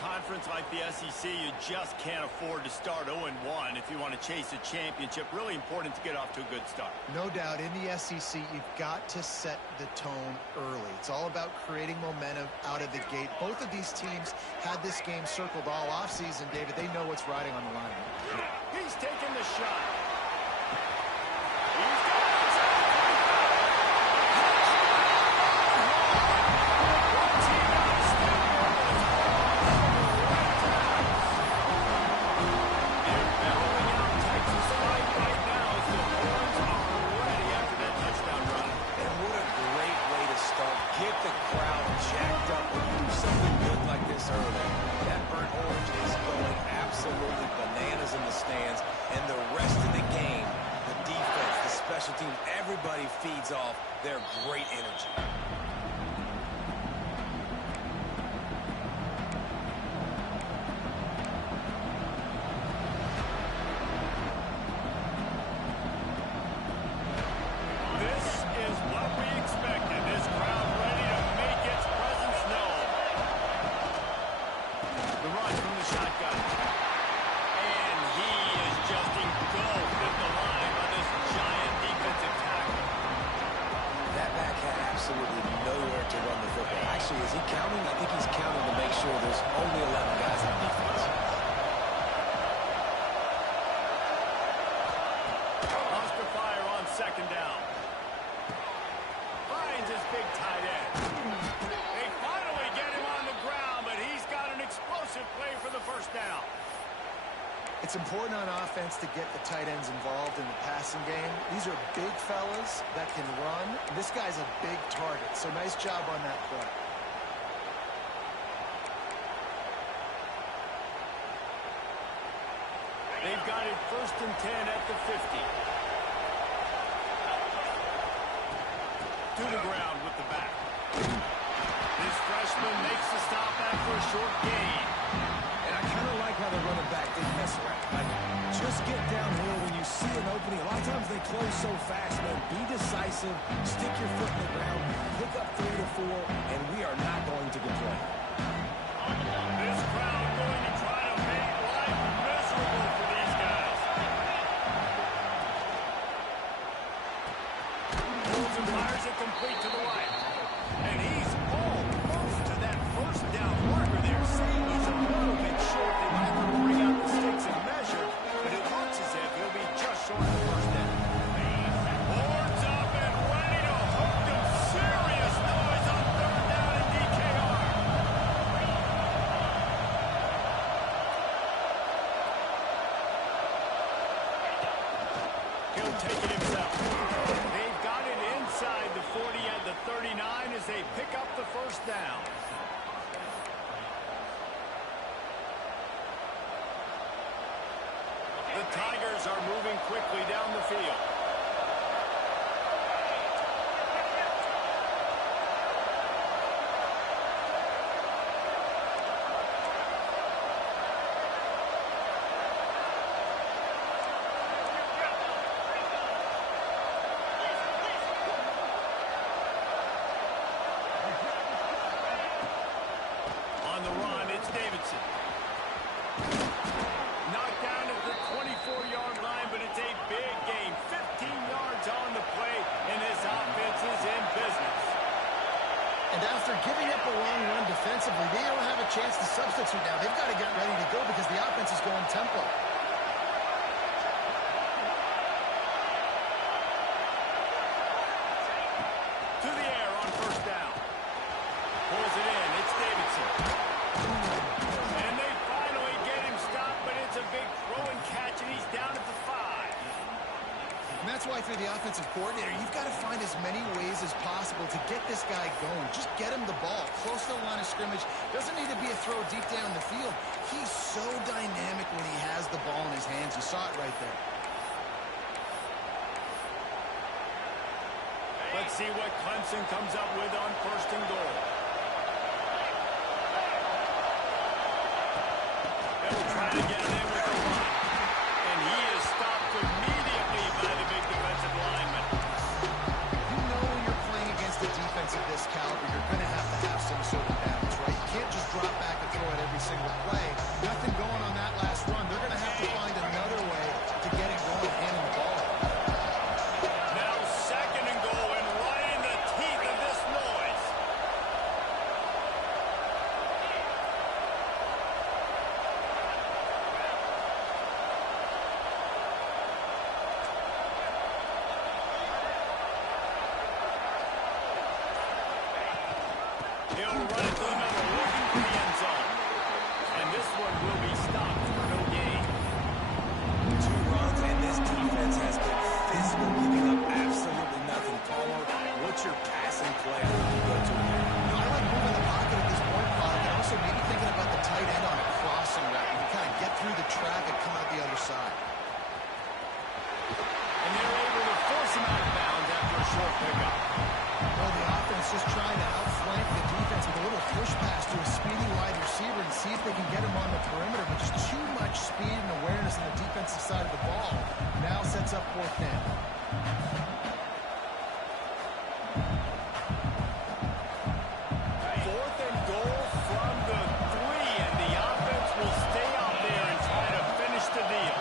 conference like the SEC, you just can't afford to start 0-1 if you want to chase a championship. Really important to get off to a good start. No doubt, in the SEC, you've got to set the tone early. It's all about creating momentum out of the gate. Both of these teams had this game circled all offseason, David. They know what's riding on the line. He's taking the shot. Everybody feeds off their great energy. This is what we expected. This crowd ready to make its presence known. The run from the shotgun. And he is just engulfed in the line by this giant defensive tackle. That back had absolutely nowhere to run the football. Actually, is he counting? I think he's counting to make sure there's only 11 guys on defense. Lost to fire on second down. Finds his big tight end. They finally get him on the ground, but he's got an explosive play for the first down. It's important on offense to get the tight ends involved in the passing game. These are big fellas that can run. This guy's a big target, so nice job on that play. They've got it 1st and 10 at the 50. To the ground with the back. This freshman makes the stop after a short gain. And I kind of like how the running back didn't mess around. Like, just get downhill when you see an opening. A lot of times they close so fast, man. Be decisive, stick your foot in the ground, pick up 3 to 4, and we are not going to complain. This crowd going to try to make life miserable for these guys. Pulls and fires it complete to the right. And he's almost to that first down marker there. Saying he's a little bit short. They might want to bring out the sticks and measure, but it looks as if he'll be just short of the first down. Boards up and ready to hook them. Serious noise on 3rd down in DKR. He'll take it himself. They've got it inside the 40 at the 39 as they pick up the first down. The Tigers are moving quickly down the field. On the run, it's Davidson. Knocked down at the 24-yard line, but it's a big gain. 15 yards on the play, and this offense is in business. And after giving up a long run defensively, they don't have a chance to substitute now. They've got to get ready to go because the offense is going tempo. To the air on 1st down. Pulls it in. It's Davidson. And they finally get him stopped, but it's a big throw and catch, and he's down at the 5. And that's why, through the offensive coordinator, you've got to find as many ways as possible to get this guy going. Just get him the ball close to the line of scrimmage. Doesn't need to be a throw deep down the field. He's so dynamic when he has the ball in his hands. You saw it right there. Let's see what Clemson comes up with on 1st and goal. They'll try to get it in with the run. And he is stopped immediately by the big defensive lineman. You know when you're playing against a defense of this caliber, you're going to have some sort of balance, right? You can't just drop back and throw it every single He'll run it to the middle, looking for the end zone. And this one will be stopped for no gain. 2 runs, and this defense has been physical, giving up absolutely nothing. Palmer, what's your passing play you go to here? I like moving the pocket at this point, Clark, and also maybe thinking about the tight end on a crossing route. You can kind of get through the traffic, come out the other side. And they're able to force him out of bounds after a short pickup. Well, the offense just trying to outflank the defense with a little push pass to a speedy wide receiver and see if they can get him on the perimeter, but just too much speed and awareness on the defensive side of the ball. Now sets up 4th down. Fourth and goal from the 3, and the offense will stay out there and try to finish the deal.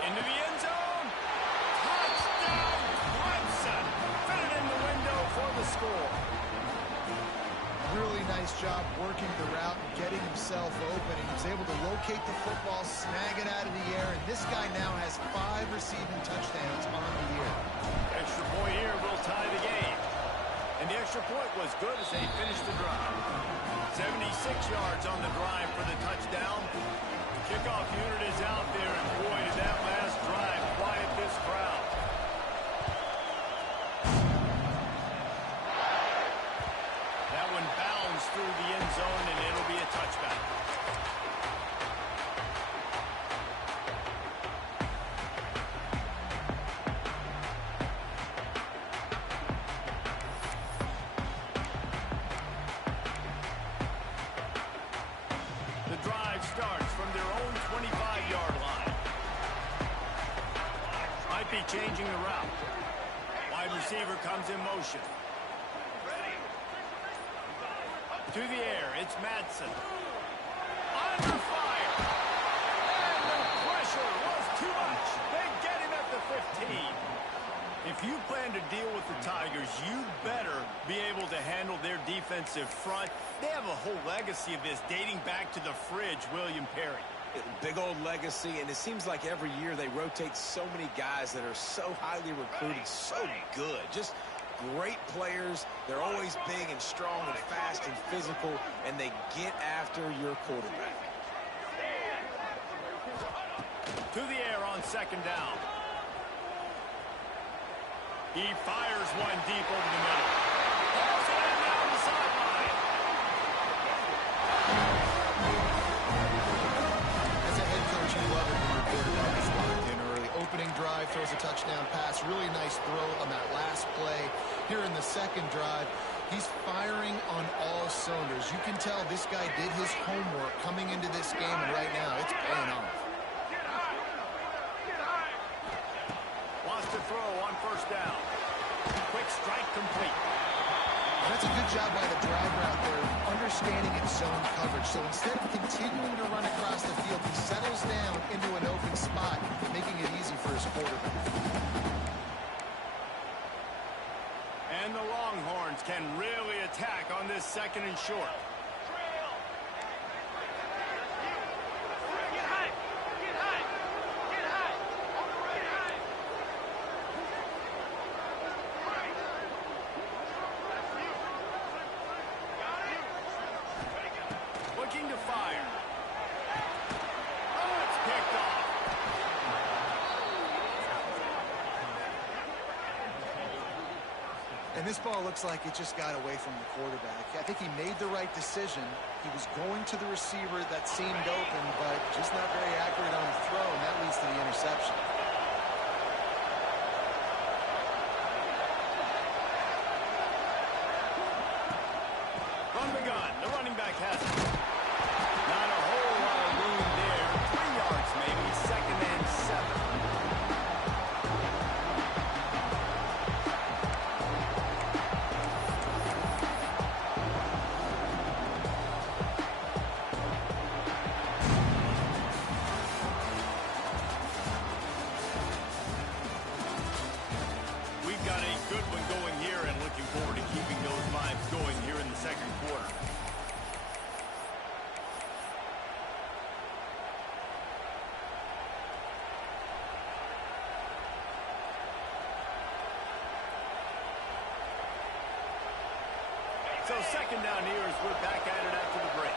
Into the end zone. Touchdown, Clemson. Fit it in the window for the score. Really nice job working the route and getting himself open. He was able to locate the football, snag it out of the air, and this guy now has 5 receiving touchdowns on the year. Extra point here will tie the game. And the extra point was good as they finished the drive. 76 yards on the drive for the touchdown. The kickoff unit is out there, and boy, did that last drive quiet this crowd. That one bounds through the end zone, and it'll be a touchback. The drive starts from their own 25-yard line. Might be changing the route. Wide receiver comes in motion. To the air, it's Madsen. Under fire. And the pressure was too much. They get him at the 15. If you plan to deal with the Tigers, you better be able to handle their defensive front. They have a whole legacy of this dating back to the fridge, William Perry. Big old legacy, and it seems like every year they rotate so many guys that are so highly recruited, so good. Just great players. They're always big and strong and fast and physical, and they get after your quarterback. To the air on 2nd down. He fires one deep over the middle. Hauls it in down the sideline. As a head coach, you love it when your quarterback is locked in early. Opening drive, throws a touchdown pass. Really nice throw on that last play. Here in the 2nd drive, he's firing on all cylinders. You can tell this guy did his homework coming into this game, and right now it's paying off. Wants to throw on 1st down. Quick strike complete. That's a good job by the driver out there, understanding its zone coverage. So instead of continuing to run across the field, he settles down into an open spot, making it easy for his quarterback. And the Longhorns can really attack on this 2nd and short. Looking to fire. Oh, it's picked off. And this ball looks like it just got away from the quarterback. I think he made the right decision. He was going to the receiver that seemed open, but just not very accurate on the throw, and that leads to the interception. Run the gun. The running back has it. Not a whole lot of room there. 3 yards maybe. 2nd and 7. We've got a good one going here and looking forward to keeping those So second down here as we're back at it after the break.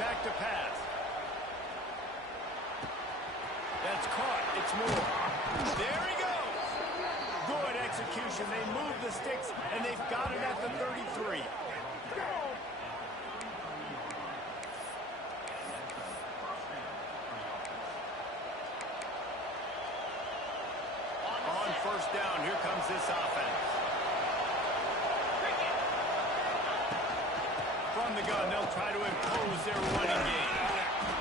Back to pass. That's caught. It's more. There he goes. Good execution. They move the sticks, and they've got it at the 33. On first down, here comes this offense. From the gun, they'll try to impose their running game.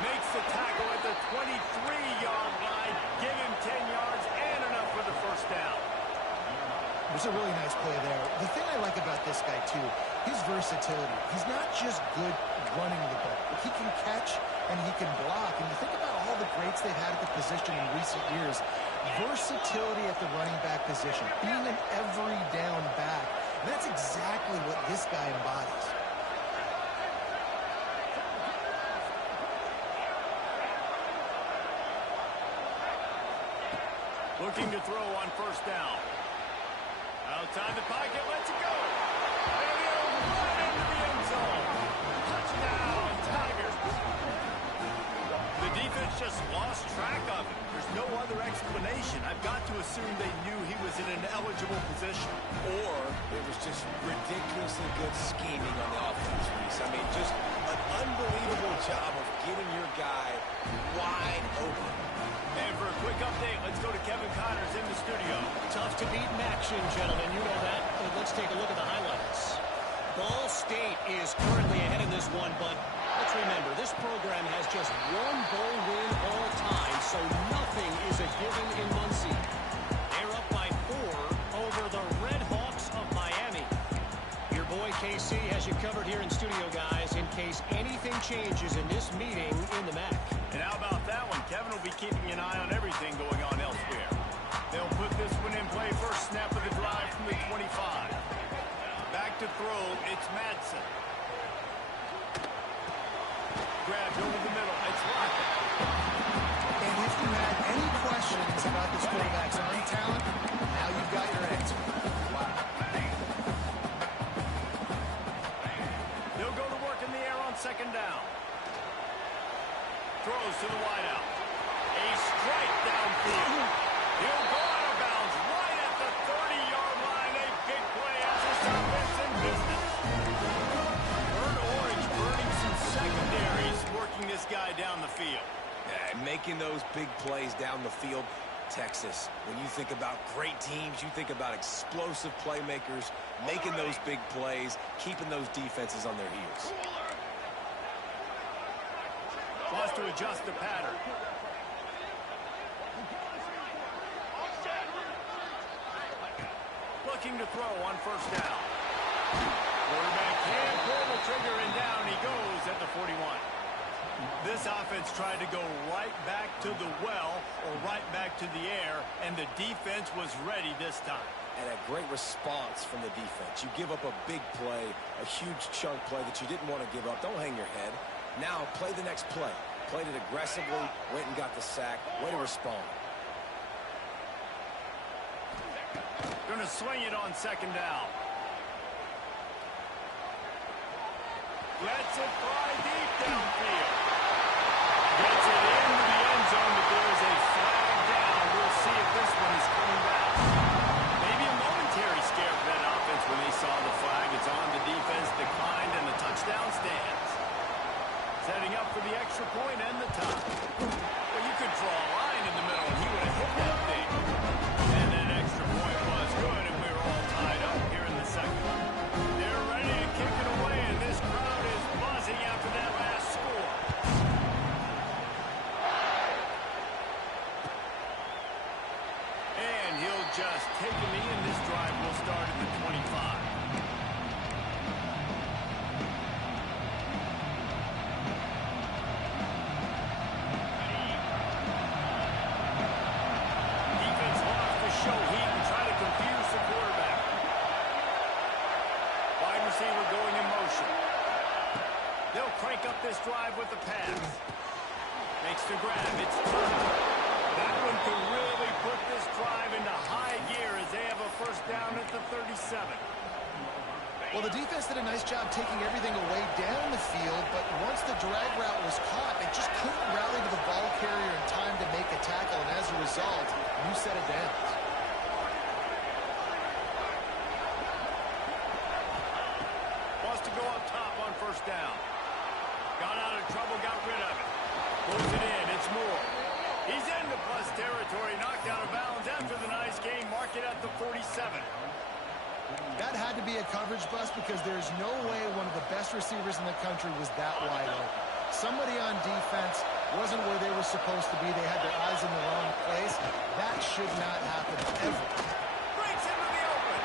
Makes the tackle at the 23-yard line. Give him 10 yards and enough for the first down. There's a really nice play there. The thing I like about this guy, too, his versatility. He's not just good running the ball. He can catch and he can block. And you think about all the greats they've had at the position in recent years. Versatility at the running back position. Being an every down back. And that's exactly what this guy embodies. Looking to throw on first down. Outside the pocket, lets it go. And he'll run into the end zone. Touchdown, Tigers. The defense just lost track of him. There's no other explanation. I've got to assume they knew he was in an eligible position. Or it was just ridiculously good scheming on the offense, Reese. I mean, just an unbelievable job of getting your guy wide open. And for a quick update, let's go to Kevin Connors in the studio. Tough to beat in action, gentlemen. You know that. Let's take a look at the highlights. Ball State is currently ahead in this one, but let's remember, this program has just one bowl win all time, so nothing is a given in Muncie. They're up by 4 over the Red Hawks of Miami. Your boy KC has you covered here in studio, guys, in case anything changes in this meeting in the MAC. And how about that one? Kevin will be keeping an eye on everything going on elsewhere. They'll put this one in play first snap of the drive from the 25. Back to throw, it's Madsen. Grabbed over the middle, it's Lockett. And if you had any questions about this quarterback's arm talent, now you've got your answer. They'll go to work in the air on second down. Throws to the wideout. A strike downfield. He'll go out of bounds right at the 30-yard line. A big play as this offense in business. Burnt Orange burning some secondaries, working this guy down the field. Yeah, making those big plays down the field. Texas, when you think about great teams, you think about explosive playmakers, making those big plays, keeping those defenses on their heels. Wants to adjust the pattern. Looking to throw on first down. Quarterback can pull the trigger, and down he goes at the 41. This offense tried to go right back to the well or right back to the air, and the defense was ready this time. And a great response from the defense. You give up a big play, a huge chunk play that you didn't want to give up. Don't hang your head. Now play the next play. Played it aggressively, went and got the sack. Way to respond. Going to swing it on second down. Lets it fly deep downfield. Gets it into the end zone, but there's a flag down. We'll see if this one is coming back. Maybe a momentary scare for that offense when they saw the flag. It's on, the defense declined, and the touchdown stands. Setting up for the extra point and the tie. Well, you could draw a line in the middle, and he would have hit that thing. And that extra point was good, and we were all tied up here in the second. They're ready to kick it away, and this crowd is buzzing after that last score. And he'll just take a knee, and this drive will start at the 25. This drive with the pass. Makes the grab. It's tough. That one could really put this drive into high gear as they have a first down at the 37. Well, the defense did a nice job taking everything away down the field, but once the drag route was caught, they just couldn't rally to the ball carrier in time to make a tackle, and as a result, new set of downs. Wants to go up top on first down. Got out of trouble, got rid of it. Pulls it in, it's Moore. He's into plus territory, knocked out of bounds after the nice game. Mark it at the 47. That had to be a coverage bust because there's no way one of the best receivers in the country was that wide open. Somebody on defense wasn't where they were supposed to be. They had their eyes in the wrong place. That should not happen ever. Breaks into the open.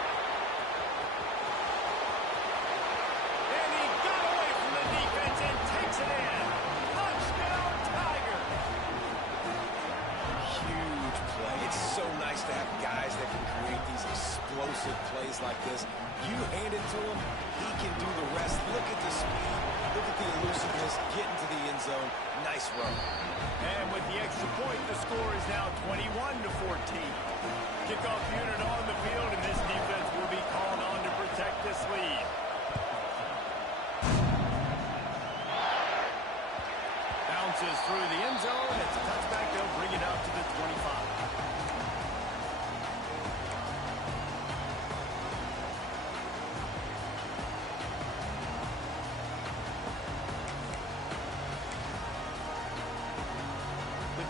And he got away from the defense and takes it in. Touchdown, Tiger. Huge play. It's so nice to have guys that can create these explosive plays like this. You hand it to him, he can do the rest. Look at the speed, look at the elusiveness, get into the end zone. Nice run. And with the extra point, the score is now 21-14. Kickoff unit on the field, and this defense will be called on to protect this lead. Bounces through the end zone. It's a touchback. They'll bring it out to the 25.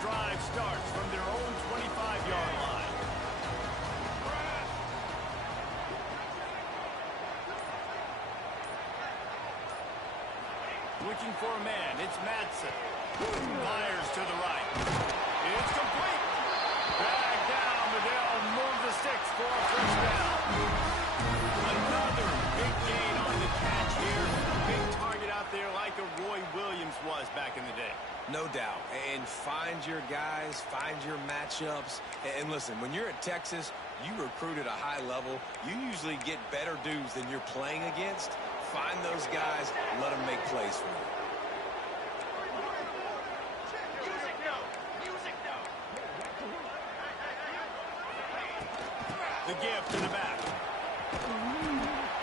Drive starts from their own 25-yard line. Looking for a man, it's Madsen. Fires to the right. It's complete. Back down, but they'll move the sticks for a first down. Another big gain on the catch here. Big target out there like a Roy Williams was back in the day. No doubt. And find your guys, find your matchups. And listen, when you're at Texas, you recruit at a high level. You usually get better dudes than you're playing against. Find those guys, let them make plays for you. The give to the back.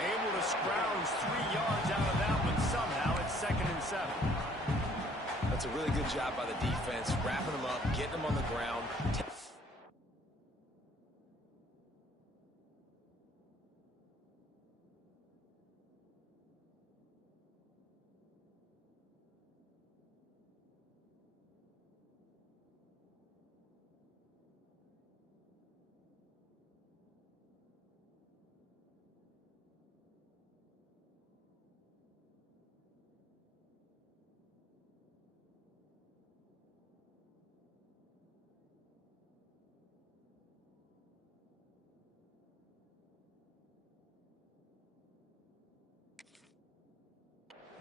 Able to scrounge 3 yards out of that one somehow. It's 2nd and 7. That's a really good job by the defense, wrapping them up, getting them on the ground.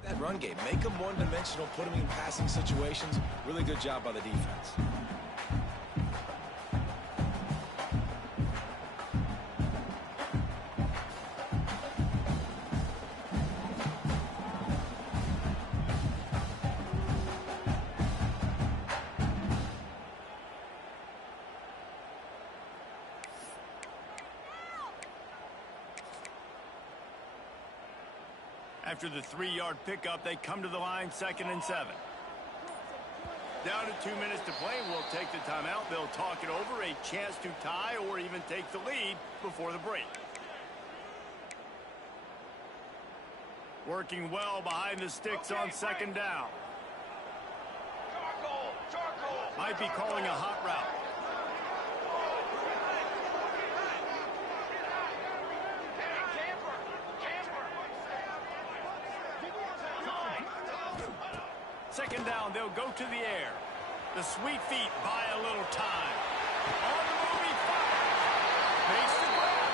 That run game, make them one-dimensional, put them in passing situations. Really good job by the defense. After the 3-yard pickup, they come to the line, 2nd and 7. Down to 2 minutes to play. We'll take the timeout. They'll talk it over. A chance to tie or even take the lead before the break. Working well behind the sticks on 2nd down. Might be calling a hot route. Second down, they'll go to the air. The sweet feet buy a little time. On the move, he fires. Makes the grab.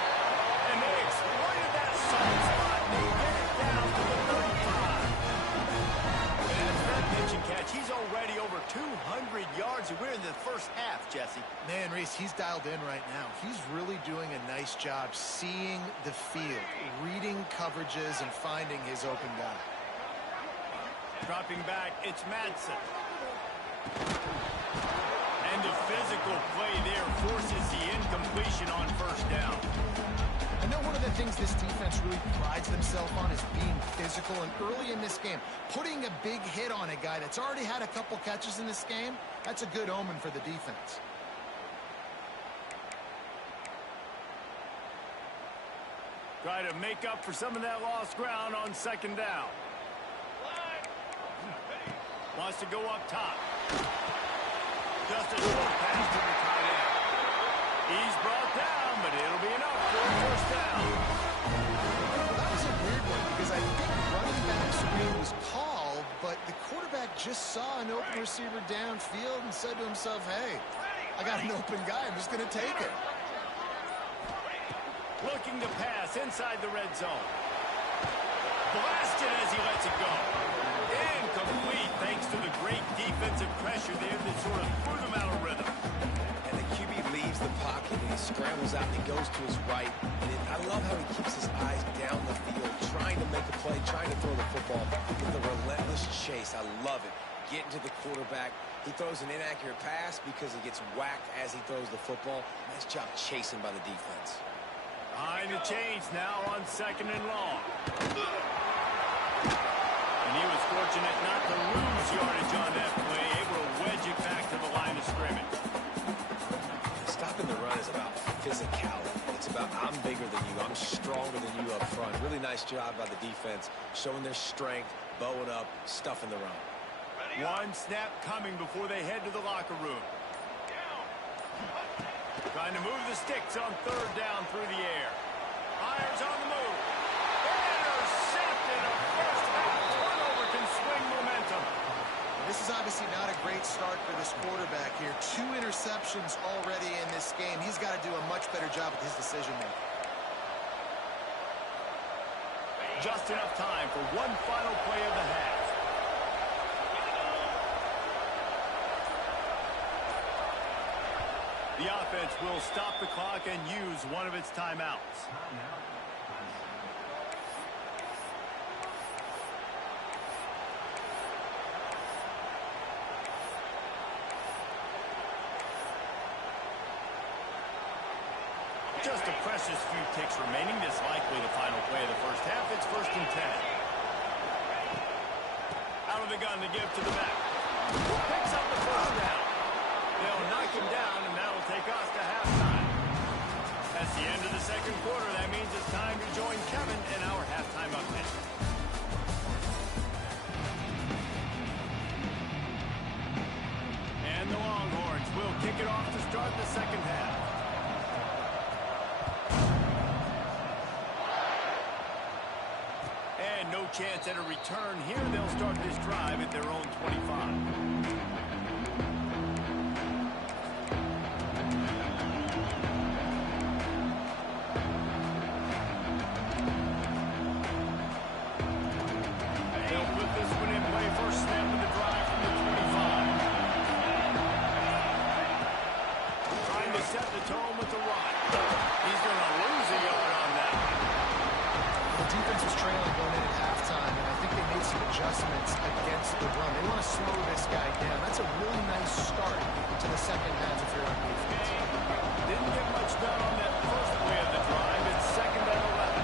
And they exploited that soft spot. They get it down to the 35. And that's that pitch and catch. He's already over 200 yards, and we're in the first half, Jesse. Man, Reese, he's dialed in right now. He's really doing a nice job seeing the field, reading coverages, and finding his open guy. Dropping back, it's Madsen. And And the physical play there forces the incompletion on first down. I know one of the things this defense really prides themselves on is being physical, and early in this game, putting a big hit on a guy that's already had a couple catches in this game, that's a good omen for the defense. Try to make up for some of that lost ground on second down. Wants to go up top. Just a short pass to the tight end. He's brought down, but it'll be enough for a first down. That was a weird one because I think running back screen was called, but the quarterback just saw an open receiver downfield and said to himself, hey, I got an open guy. I'm just going to take it. Looking to pass inside the red zone. Blasted as he lets it go. Incomplete thanks to the great defensive pressure there that sort of threw them out of rhythm. And the QB leaves the pocket and he scrambles out and he goes to his right. And I love how he keeps his eyes down the field, trying to make a play, trying to throw the football with a relentless chase. I love it. Getting to the quarterback. He throws an inaccurate pass because he gets whacked as he throws the football. Nice job chasing by the defense. Behind the chains now on second and long. And he was fortunate not to lose yardage on that play, able to wedge it back to the line of scrimmage. Stopping the run is about physicality. It's about I'm bigger than you, I'm stronger than you up front. Really nice job by the defense, showing their strength, bowing up, stuffing the run. One snap coming before they head to the locker room. Trying to move the sticks on third down through the air. Myers on the move. Intercepted. A first half turnover can swing momentum. This is obviously not a great start for this quarterback here. 2 interceptions already in this game. He's got to do a much better job with his decision making. Just enough time for one final play of the half. The offense will stop the clock and use one of its timeouts. Just a precious few ticks remaining. This likely the final play of the first half. It's 1st and 10. Out of the gun to give to the back. Picks up the first down. They'll knock him down, and that'll take us to halftime. That's the end of the second quarter. That means it's time to join Kevin in our halftime update. And the Longhorns will kick it off to start the second half. And no chance at a return here. They'll start this drive at their own 25. Adjustments against the run. They want to slow this guy down. That's a really nice start to the second half if you're on defense. Didn't get much done on that first play of the drive. It's 2nd and 11.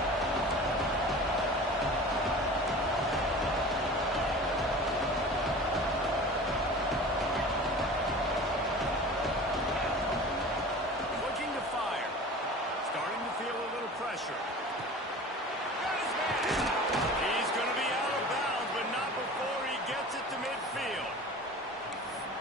Looking to fire. Starting to feel a little pressure. Got his man. He's going to be out of bounds, but not before he gets it to midfield.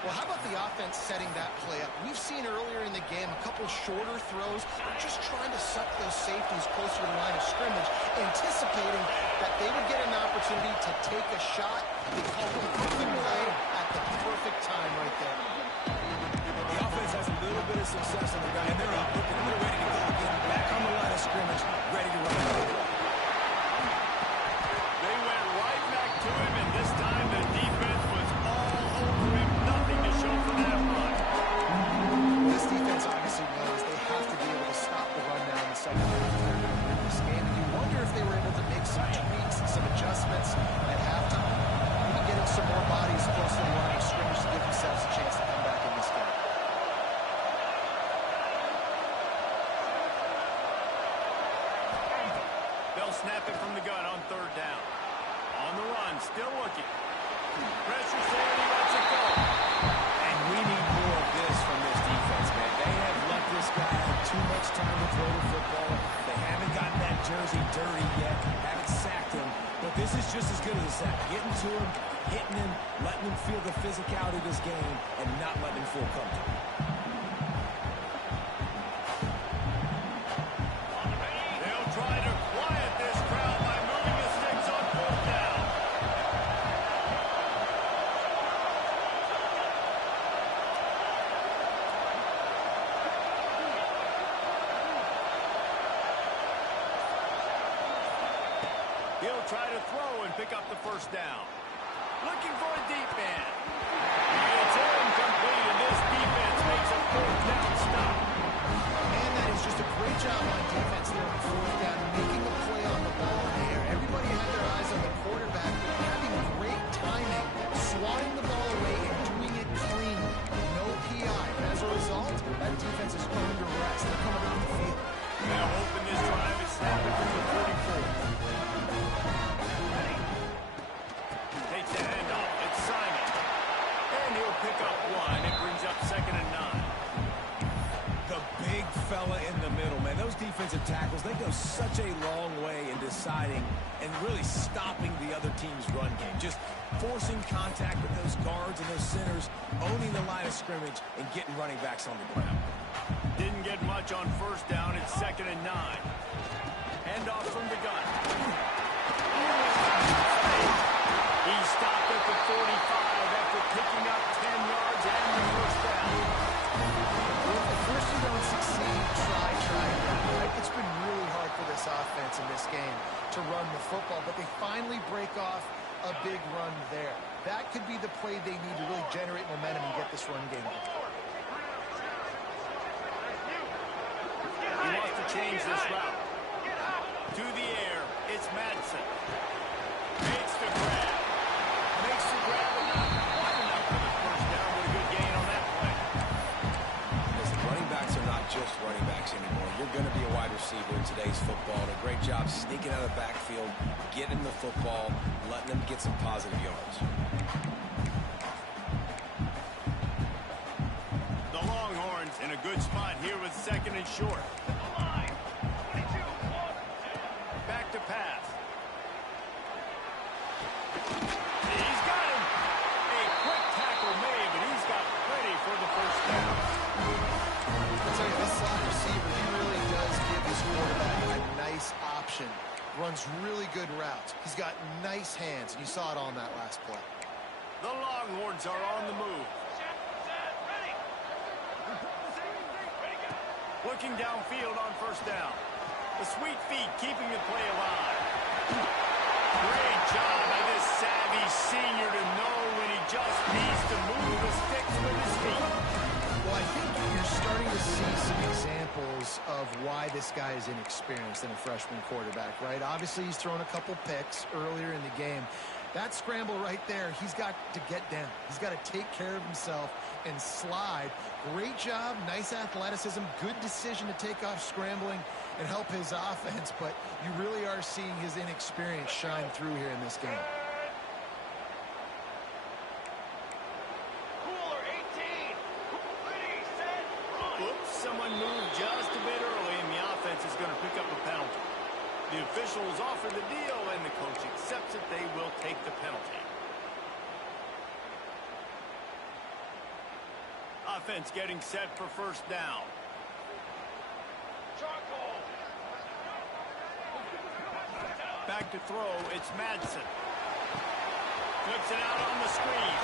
Well, how about the offense setting that play up? We've seen earlier in the game a couple shorter throws. They're just trying to suck those safeties closer to the line of scrimmage, anticipating that they would get an opportunity to take a shot. They call the perfect play at the perfect time right there. The offense has a little bit of success on the guy, and they're up, looking, they're ready to go again, back on the line of scrimmage, ready to run. They went right back to him, and this time the defense was all over him. Nothing to show for that run. This defense obviously knows they have to be able to stop the run down the second half in this game. And you wonder if they were able to make some tweaks and some adjustments at halftime, maybe getting some more jersey dirty yet. Haven't sacked him. But this is just as good as a sack. Getting to him, hitting him, letting him feel the physicality of this game, and not letting him feel comfortable. They'll try to quiet this crowd by moving the sticks on 4th down. He'll try to throw and pick up the 1st down. Looking for a deep man. It's incomplete, and this defense makes a 4th down stop. And that is just a great job on defense there on 4th down, making a play on the ball there. Everybody had their eyes on the quarterback, having great timing, swatting the ball away and doing it cleanly. No PI. And as a result, that defense is under rest. They're coming off the field. Now open this drive is snapping from the 44. Takes the handoff. It's Simon. And he'll pick up 1. It brings up 2nd and 9. The big fella in the middle, man. Those defensive tackles, they go such a long way in deciding and really stopping the other team's run game. Just forcing contact with those guards and those centers, owning the line of scrimmage, and getting running backs on the ground. Didn't get much on 1st down. It's 2nd and 9. Handoff from the gun. He stopped at the 45 after picking up 10 yards and the 1st down. Well, if first you don't succeed, try again, right? It's been really hard for this offense in this game to run the football, but they finally break off a big run there. That could be the play they need to really generate momentum and get this run game on. He wants to change this route. To the air, it's Madsen. Makes the grab. Makes the grab and not quite enough for the 1st down. What a good gain on that play. Listen, running backs are not just running backs anymore. You're going to be a wide receiver in today's football. And a great job sneaking out of the backfield, getting the football, letting them get some positive yards. The Longhorns in a good spot here with 2nd and short. Back to pass. He's got him. A quick tackle made, but he's got plenty for the 1st down. I'll tell you, this slot receiver, he really does give his quarterback a nice option. Runs really good routes. He's got nice hands, and you saw it on that last play. The Longhorns are on the move. Looking downfield on 1st down. The sweet feet keeping the play alive. Great job by this savvy senior to know when he just needs to move the sticks with his feet. Well, I think you're starting to see some examples of why this guy is inexperienced in a freshman quarterback, right? Obviously, he's thrown a couple picks earlier in the game. That scramble right there, he's got to get down. He's got to take care of himself and slide. Great job, nice athleticism, good decision to take off scrambling and help his offense, but you really are seeing his inexperience shine through here in this game. Oops, someone moved just a bit early, and the offense is going to pick up a penalty. The officials offer the deal, and the coach accepts it. They will take the penalty. Offense getting set for 1st down. Back to throw, it's Madsen. Flips it out on the screen.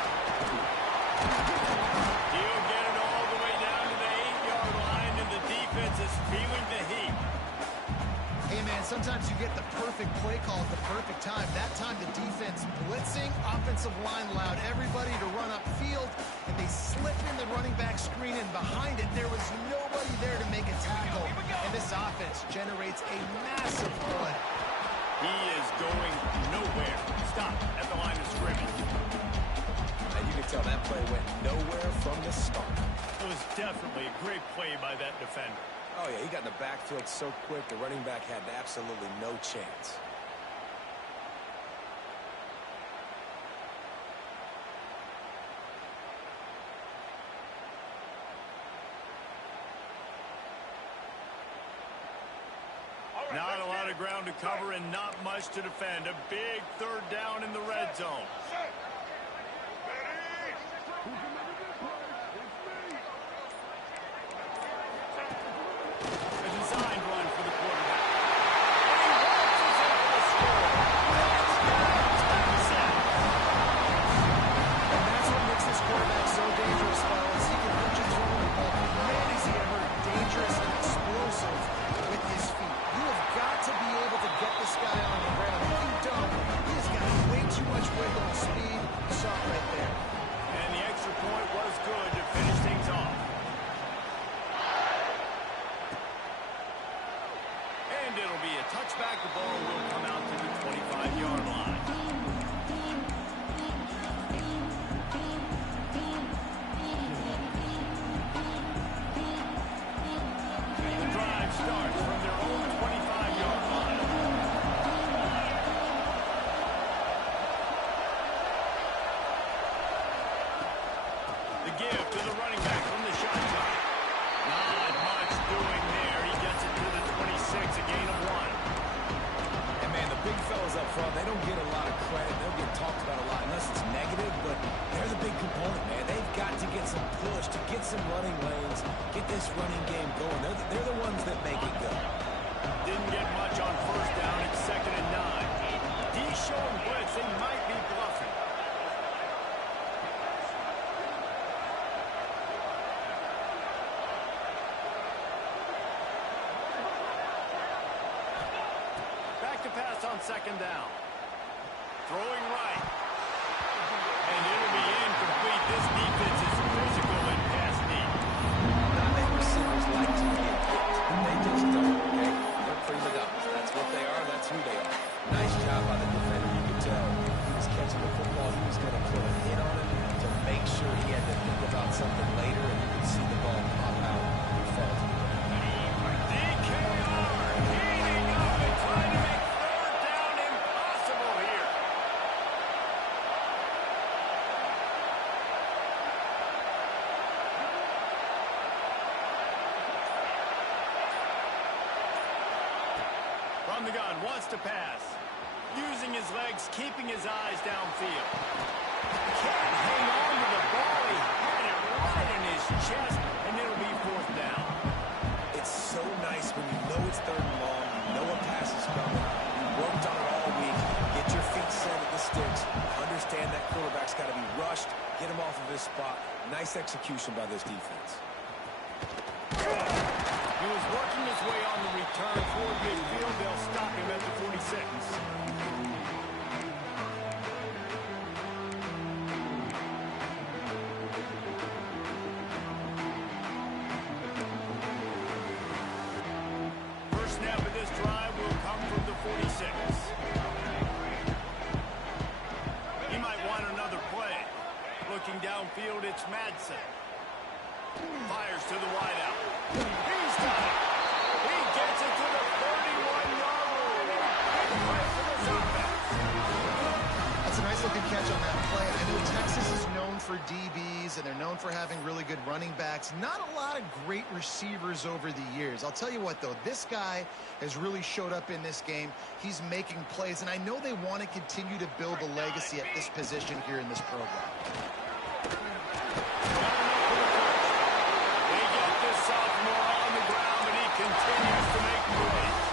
He'll get it all the way down to the 8-yard line, and the defense is feeling the heat. Hey, man, sometimes you get the perfect play call at the perfect time. That time the defense blitzing, offensive line allowed everybody to run upfield, and they slipped in the running back screen, and behind it there was nobody there to make a tackle. And this offense generates a massive play. He is going nowhere. Stop at the line of scrimmage. And you can tell that play went nowhere from the start. It was definitely a great play by that defender. Oh, yeah, he got in the backfield so quick, the running back had absolutely no chance. Not a lot of ground ground to cover and not much to defend. A big third down in the red zone. A designed run for the quarterback. And he launches it for the score. Touchdown, And that's what makes this quarterback so dangerous, fellas. He can hurt you throwing the ball. Man, is he ever dangerous and explosive with his feet. You have got to be able to get this guy on the ground. If you don't, he has got way too much wiggle and speed. You saw it right there. And the extra point was good to finish things off. And it'll be a touchback. The ball will come out to the 25-yard line. The drive starts from their own 25-yard line. The give to the running back from the shotgun. Not much doing there. He gets it to the 26, a gain of 1. And, man, the big fellas up front, they don't get a lot of credit. They'll get talked about a lot unless it's negative, but they're the big component, man. They've got to get some push, to get some running lanes, get this running game going. They're the ones that make it go. Didn't get much on first down. It's 2nd and 9. D showing blitz. They might be bluffing. Back to pass on 2nd down. Throwing right. And it'll be incomplete. This defense is physical and pass deep. Not many receivers like to get hit, but they just don't, okay? They're prima donnas. That's what they are. That's who they are. Nice job by the defender. You could tell he was catching the football. He was going to put a hit on it to make sure he had to think about something later, and you could see the ball pop out and fall to the ground. DKR heating up and trying to make third down impossible here. From the gun, wants to pass. Using his legs, keeping his eyes downfield. Can't hang on to the ball. He had it right in his chest, and it'll be 4th down. It's so nice when you know it's 3rd and long, you know a pass is coming, you worked on it all week, get your feet set at the sticks, understand that quarterback's got to be rushed, get him off of his spot. Nice execution by this defense. He was working his way on the return for midfield. They'll stop him at the 46. First snap of this drive will come from the 46. He might want another play. Looking downfield, it's Madsen. Fires to the wideout. He's got it. He gets it to the 31-yard line. Big play for this offense. That's a nice-looking catch on that play. I know Texas is known for DBs, and they're known for having really good running backs. Not a lot of great receivers over the years. I'll tell you what, though. This guy has really showed up in this game. He's making plays, and I know they want to continue to build a legacy at this position here in this program. Sophomore on the ground, but he continues to make plays.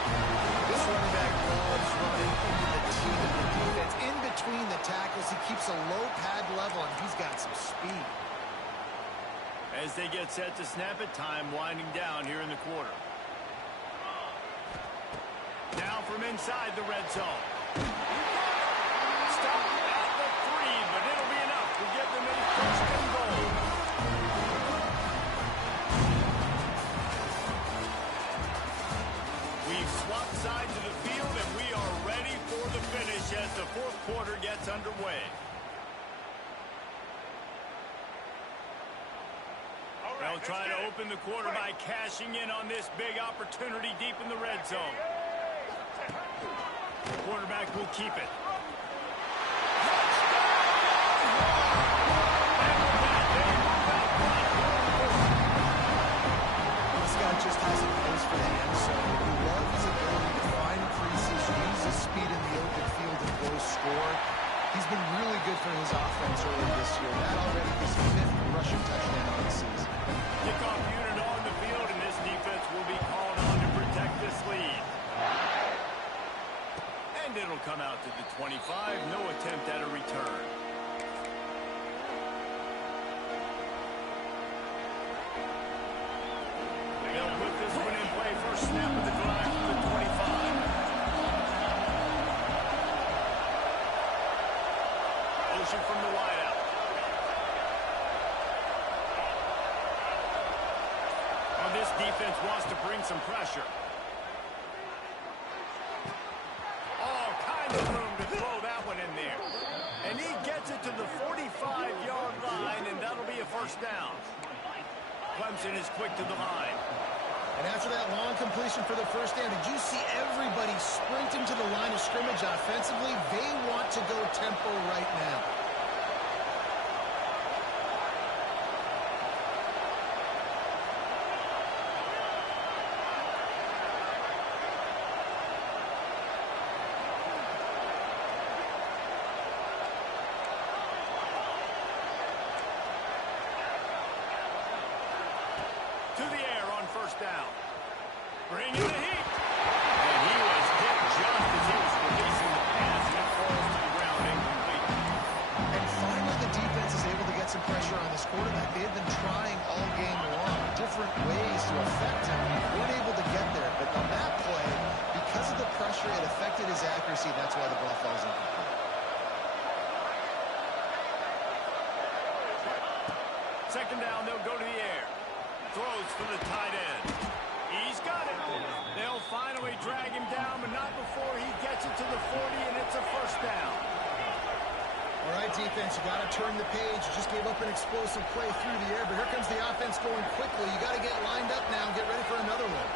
This running back loves running into the teeth of the defense. In between the tackles, he keeps a low pad level, and he's got some speed. As they get set to snap it, time winding down here in the quarter. Now from inside the red zone. Stop at the 3, but it'll be enough to get them a 1st and goal. We've swapped sides of the field, and we are ready for the finish as the 4th quarter gets underway. They'll try to open the quarter by cashing in on this big opportunity deep in the red zone. The quarterback will keep it. This guy just has a nose for the end zone. He loves his ability to find creases, with the drive from the 25. Motion from the wideout. Well, this defense wants to bring some pressure. All kind of room to throw that one in there. And he gets it to the 45-yard line, and that'll be a first down. Clemson is quick to the line. And after that long completion for the first down, did you see everybody sprinting to the line of scrimmage offensively? They want to go tempo right now. To the air on first down. Bring in the heat. And he was hit just as he was releasing the pass, and it falls to the ground incomplete. And finally the defense is able to get some pressure on this quarterback. They had been trying all game long, different ways to affect him. Weren't able to get there, but on that play, because of the pressure, it affected his accuracy. That's why the ball falls incomplete. Second down, they'll go to the air. Throws for the tight end. He's got it. They'll finally drag him down, but not before he gets it to the 40, and it's a first down. All right, defense, you got to turn the page. You just gave up an explosive play through the air, but here comes the offense going quickly. You got to get lined up now and get ready for another one.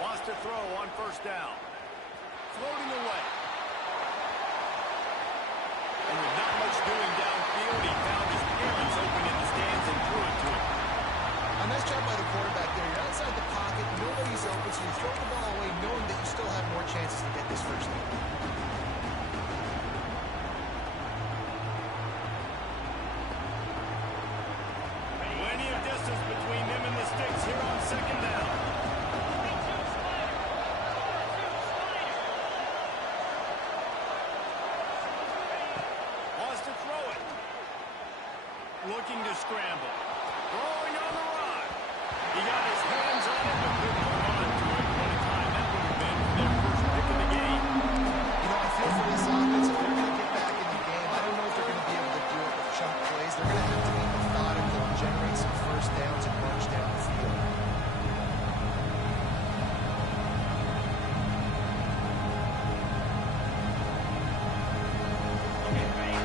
Wants to throw on first down. Floating away. And with not much doing downfield, he found his parents open in the stands and threw it to him. A nice job by the quarterback there. You're outside the pocket, nobody's open, so you throw the ball away knowing that you still have more chances to get this first down. Plenty of distance between them and the sticks here on second down. Wants to throw it. Looking to scramble. Throwing on the run. He got his hands on it, but couldn't hold on to it. What a time that would have been for their first pick of the game. You know, I feel for this offense. If they're going to get back in the game, I don't know if they're going to be able to do it with chunk plays. They're going to have to be methodical and generate some first downs and march down the field.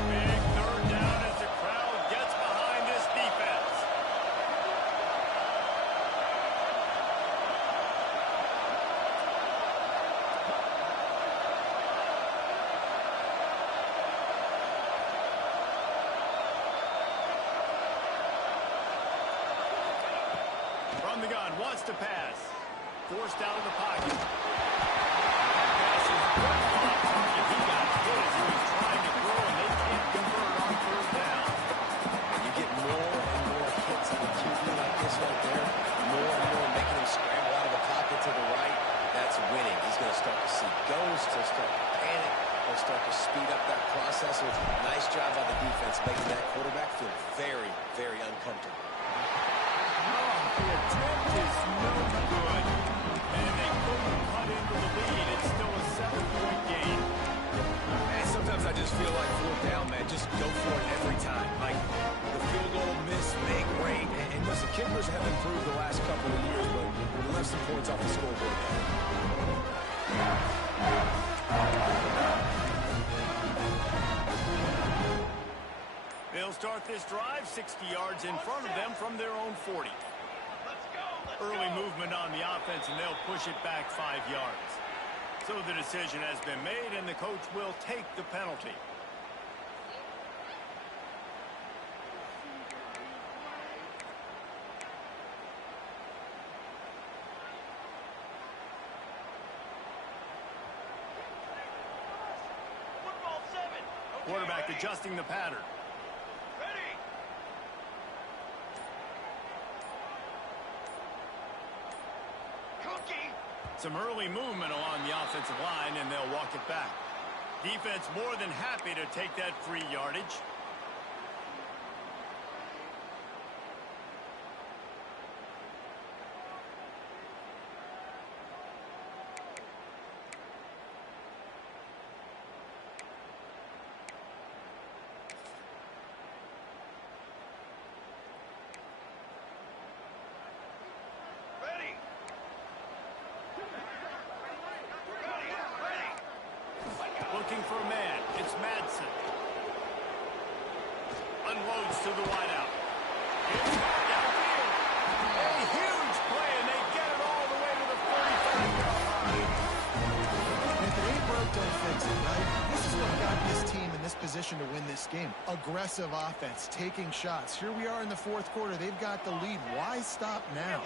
Big third down as the crowd gets behind this defense. From the gun, wants to pass. Forced out of the pocket. Pass is good. And he got hit as he was trying to throw, and they can't convert on third down. You get more and more hits on the QB like this right there, more and more making him scramble out of the pocket to the right. That's winning. He's going to start to see ghosts. He'll start to panic. He'll start to speed up that process. So nice job by the defense making that quarterback feel very, very uncomfortable. The attempt is no good. And they couldn't cut into the lead. It's still a 7-point game. And sometimes I just feel like fourth down, man. Just go for it every time. Like the field goal miss, make, great. And listen, kickers have improved the last couple of years, but we left some points off the scoreboard there. They'll start this drive 60 yards in front of them from their own 40. Early movement on the offense, and they'll push it back 5 yards. So the decision has been made, and the coach will take the penalty. Quarterback adjusting the pattern. Some early movement along the offensive line, and they'll walk it back. Defense more than happy to take that free yardage. unloads to the wideout. It's downfield. A huge play, and they get it all the way to the 45-yard line. If it ain't broke, don't fix it, right? This is what got this team in this position to win this game. Aggressive offense, taking shots. Here we are in the fourth quarter. They've got the lead. Why stop now?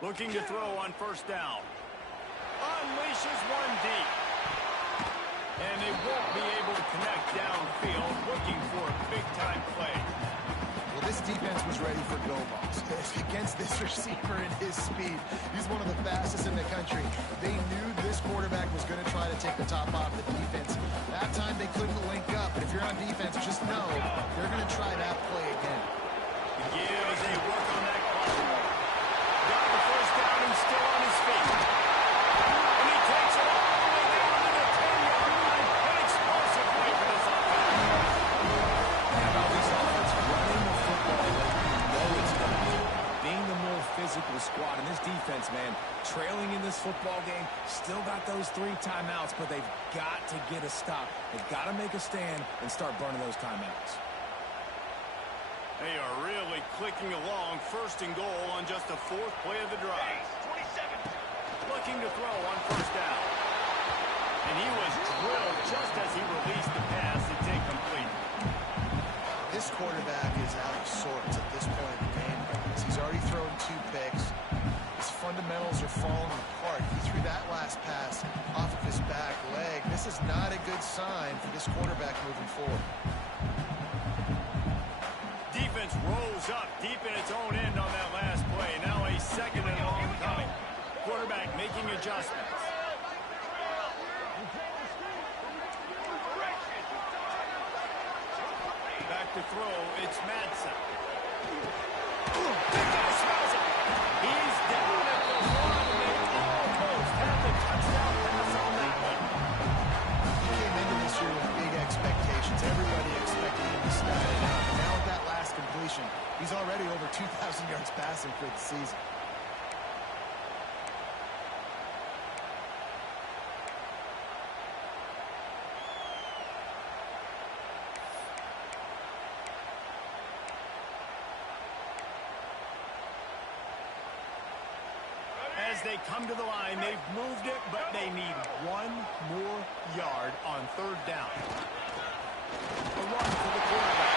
Looking to throw on first down. Unleashes one deep. And they won't be able to connect downfield, looking for a big-time play. Well, this defense was ready for go balls. Against this receiver and his speed, he's one of the fastest in the country. They knew this quarterback was going to try to take the top off the defense. That time they couldn't link up. But if you're on defense, just know they're going to try that play again. Give as they work on that clock. Got the first down and still on his feet. And he takes it all the way down to the 10-yard line. An explosive play for this offense. How about this offense running the football like you know it's going to be? Being the more physical squad, and this defense, man, trailing in this football game, still got those 3 timeouts, but they've got to get a stop. They've got to make a stand and start burning those timeouts. They are really clicking along. First and goal on just the 4th play of the drive. 27. Looking to throw on first down. And he was drilled just as he released the pass. It's incomplete. This quarterback is out of sorts at this point in the game. He's already thrown 2 picks. His fundamentals are falling apart. He threw that last pass off of his back leg. This is not a good sign for this quarterback moving forward. Defense rolls up deep in its own end on that last play. Now a second and long coming. Quarterback making adjustments. Back to throw. It's Madsen. Big guy smells it. He's down at the 1, and they almost have the touchdown pass on that one. He came into this year with big expectations. Everybody expected him to start it out. But now with that last completion, he's already over 2,000 yards passing for the season. As they come to the line, they've moved it, but they need 1 more yard on 3rd down. A run for the quarterback.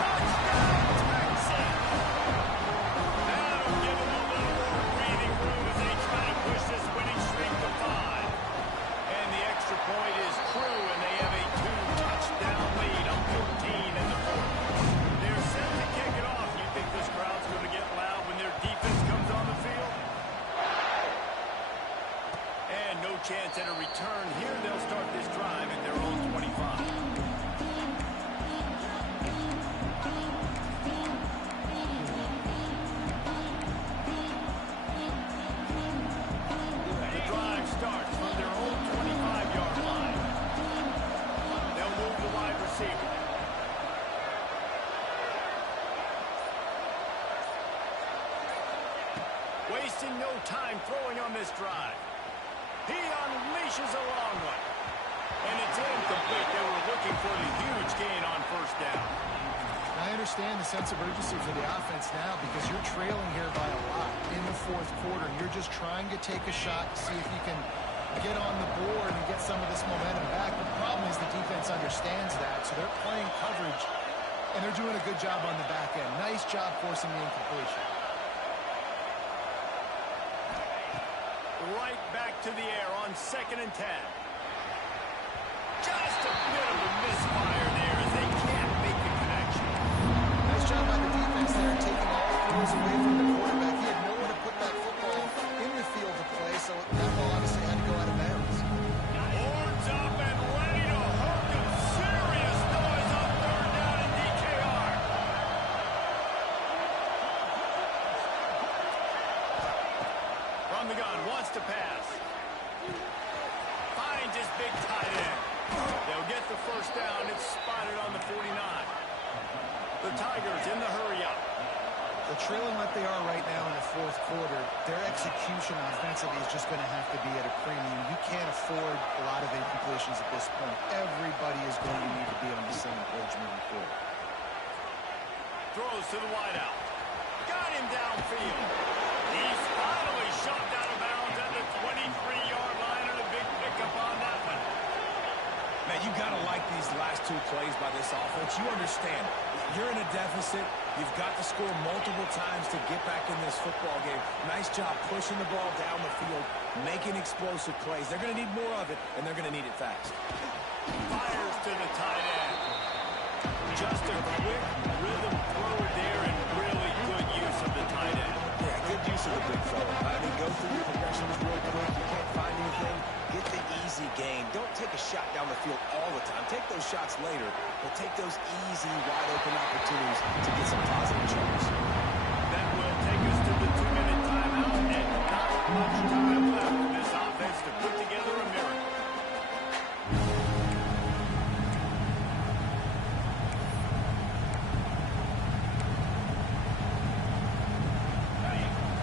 Touchdown, Clemson! That'll give them a little more breathing room as they try to push this winning streak to 5. And the extra point is true, and they have a 2-touchdown lead on 14 in the 4th. They're set to kick it off. You think this crowd's going to get loud when their defense comes on the field? And no chance at a return here. They'll start this drive at their own 25. The drive starts from their own 25-yard line. They'll move the wide receiver. Wasting no time throwing on this drive. He unleashes a long one. And it's incomplete. They were looking for the huge gain on first down. I understand the sense of urgency for the offense now because you're trailing here by a lot in the 4th quarter. And you're just trying to take a shot to see if you can get on the board and get some of this momentum back. The problem is the defense understands that, so they're playing coverage, and they're doing a good job on the back end. Nice job forcing the incompletion. Right back to the air on 2nd and 10. Just a bit of a misfire there as they can't make the connection. Nice job by the defense there, taking all throws away from the quarterback. He had nowhere to put that football in the field to play, so that ball obviously had to go out of bounds. Horns up and ready to hook him. Serious noise on 3rd down and DKR. From the gun, wants to pass. execution offensively is just going to have to be at a premium. You can't afford a lot of incompletions at this point. Everybody is going to need to be on the same page moving forward. Throws to the wideout. Got him downfield. He's finally shoved out of bounds at the 23-yard line, and a big pickup on that one. Man, you got to like these last two plays by this offense. You understand, you're in a deficit. You've got to score multiple times to get back in this football game. Nice job pushing the ball down the field, making explosive plays. They're going to need more of it, and they're going to need it fast. Fires to the tight end. Just a quick rhythm throw there, and really good use of the tight end. Yeah, good use of the big fella. I mean, go through your progressions real quick. You can't find anything. Get the easy gain. Don't take a shot down the field all the time. Take those shots later, but take those easy, wide-open opportunities to get some positive charts. That will take us to the 2-minute timeout, and not much time left for this offense to put together a miracle.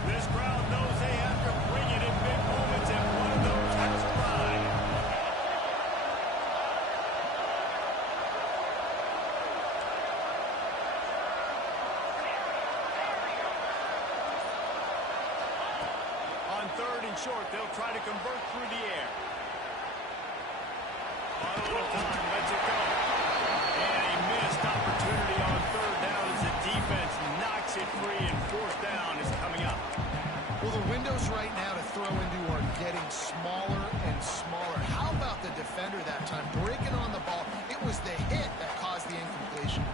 This crowd knows they have to bring it in big moments, and one of those has arrived. On 3rd and short, they'll try to convert through the air. On a little time, lets it go. And a missed opportunity on 3rd down as the defense knocks it free, and 4th down is coming up. Well, the windows right now to throw into are getting smaller and smaller. How about the defender that time breaking on the ball? It was the hit that caused the incompletion.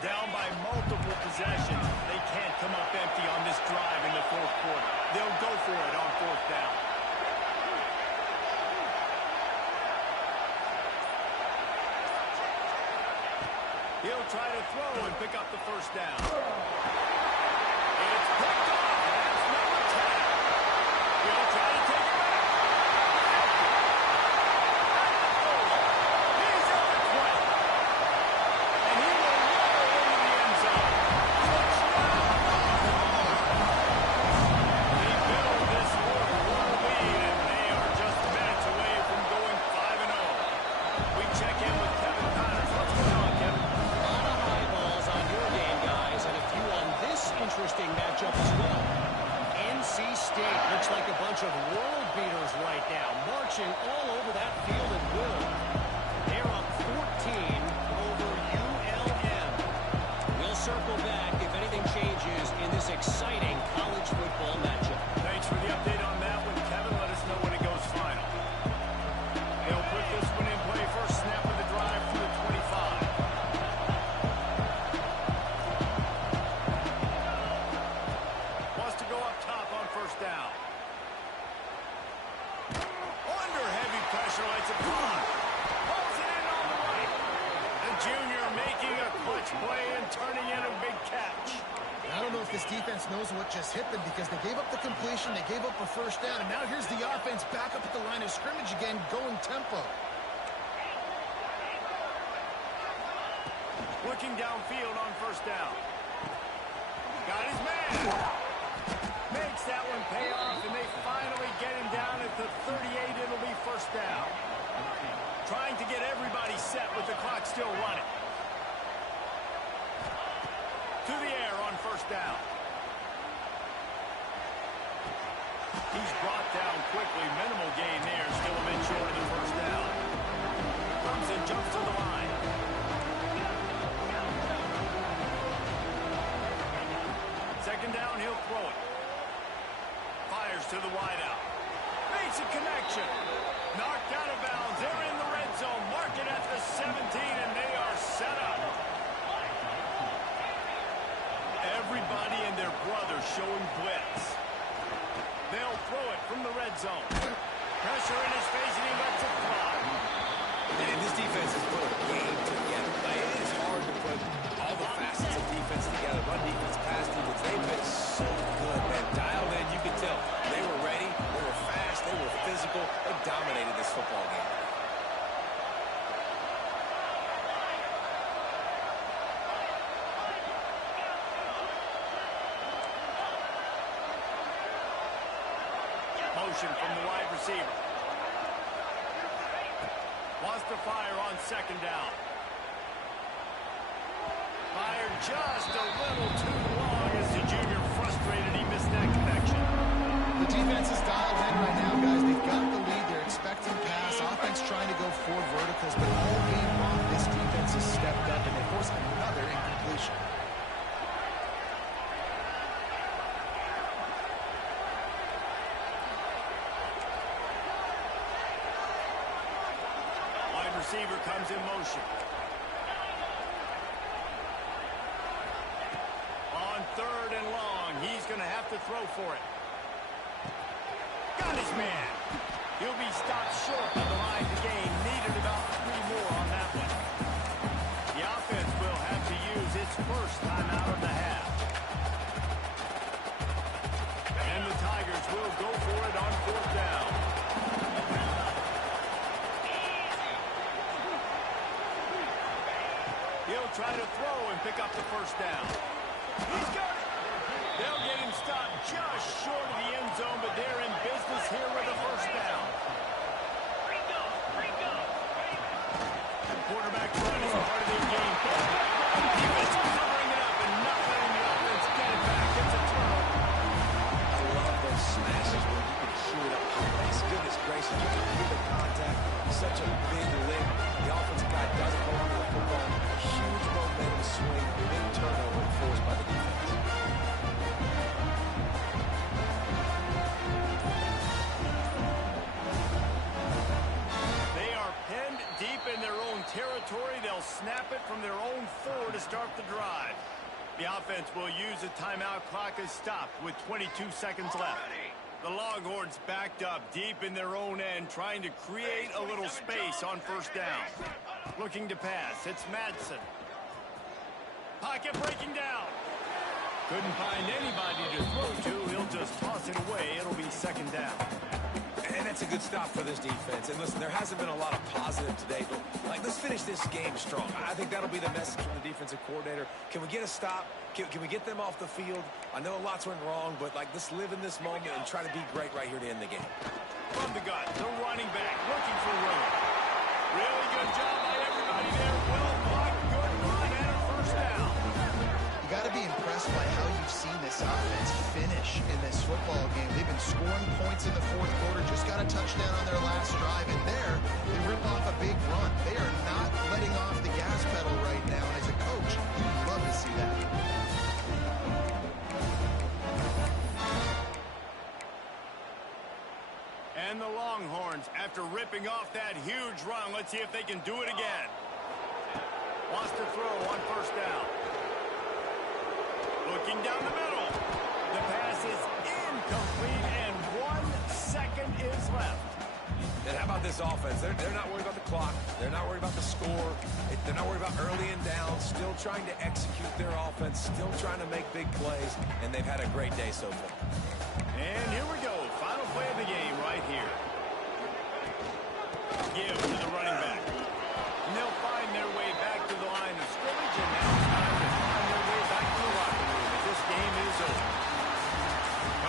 Down by multiple possessions. They can't come up empty on this drive in the 4th quarter. They'll go for it on 4th down. He'll try to throw and pick up the 1st down. It's picked off. That's number 10. He'll try to take it back. He's at the 20. And he will roll into the end zone. Touchdown! They build this 4th quarter lead, and they are just minutes away from going 5-0. We check in with Kevin Connors. What's going on, Kevin? Interesting matchup as well. NC State looks like a bunch of world beaters right now, marching all over that field at will. They're up 14 over ULM. We'll circle back if anything changes in this exciting college football matchup. Thanks for the update on that one, Kevin. Let us know when it goes final. They'll put this one in play. First snap of the drive to the 25. Down. Under heavy pressure, lights a block. Pulls it in on the right. The junior making a clutch play and turning in a big catch. I don't know if this defense knows what just hit them because they gave up the completion, they gave up a 1st down, and now here's the offense back up at the line of scrimmage again, going tempo. Looking downfield on 1st down. Got his man. Makes that one pay off, and they finally get him down at the 38. It'll be 1st down. Trying to get everybody set with the clock still running. To the air on 1st down. He's brought down quickly. Minimal gain there. Still a bit short of the 1st down. Clemson jumps to the line. Second down, he'll throw it. Fires to the wideout. Makes a connection. Knocked out of bounds. They're in the red zone. Mark it at the 17, and they are set up. Everybody and their brother showing blitz. They'll throw it from the red zone. Pressure in his face, and he lets it fly. And this defense has put a game together. It is hard to put all the facets of defense together. Run defense, pass defense. They've been so good, man. Dialed in, you can tell. They were ready. They were fast. They were physical. They dominated this football game. motion from the wide receiver. Wants to fire on second down. Fired just a little too long as the junior frustrated. He missed that connection. The defense is dialed in right now, guys. They've got the lead. They're expecting pass. Offense trying to go 4 verticals, but all game long, this defense has stepped up, and they force another incompletion. Wide receiver comes in motion. On 3rd and long, he's going to have to throw for it. Got his man. He'll be stopped short of the line to gain. Needed about 3 more on that one. The offense will have to use its first timeout of the half. And the Tigers will go for it on 4th down. He'll try to throw and pick up the first down. He's got it. They'll get him stopped just short of the end zone, but they're in business here with a first down. Quarterback run is part of their game plan. Defense covering it up and not letting the offense get it back. It's a turnover. I love those smashes where you can hear it up high. Goodness gracious, you can hear the contact. Such a big lick. The offensive guy doesn't hold on to the football. Huge momentum swing. Big turnover forced by the defense. They are penned deep in their own territory. They'll snap it from their own 4 to start the drive. The offense will use a timeout. Clock is stopped with 22 seconds left. The Longhorns backed up deep in their own end, trying to create a little space on first down. Looking to pass. It's Madsen. Pocket breaking down. Couldn't find anybody to throw to. He'll just toss it away. It'll be second down. And that's a good stop for this defense. And listen, there hasn't been a lot of positive today, but let's finish this game strong. I think that'll be the message from the defensive coordinator. Can we get a stop? Can we get them off the field? I know lots went wrong, but let's live in this moment and try to be great right here to end the game. From the gun, the running back looking for room. Really good job by everybody there. Well blocked, good run, and a first down. You got to be impressed by how you've seen this offense finish in this football game. They've been scoring points in the 4th quarter, just got a touchdown on their last drive, and there they rip off a big run. They are not letting off the gas pedal right now, and as a coach, you'd love to see that. And the Longhorns, after ripping off that huge run, let's see if they can do it again. Wants to throw on first down. Looking down the middle. The pass is incomplete, and 1 second is left. And how about this offense? They're not worried about the clock. They're not worried about the score. They're not worried about early and down. Still trying to execute their offense. Still trying to make big plays. And they've had a great day so far. And here we go. Final play of the game right here. Give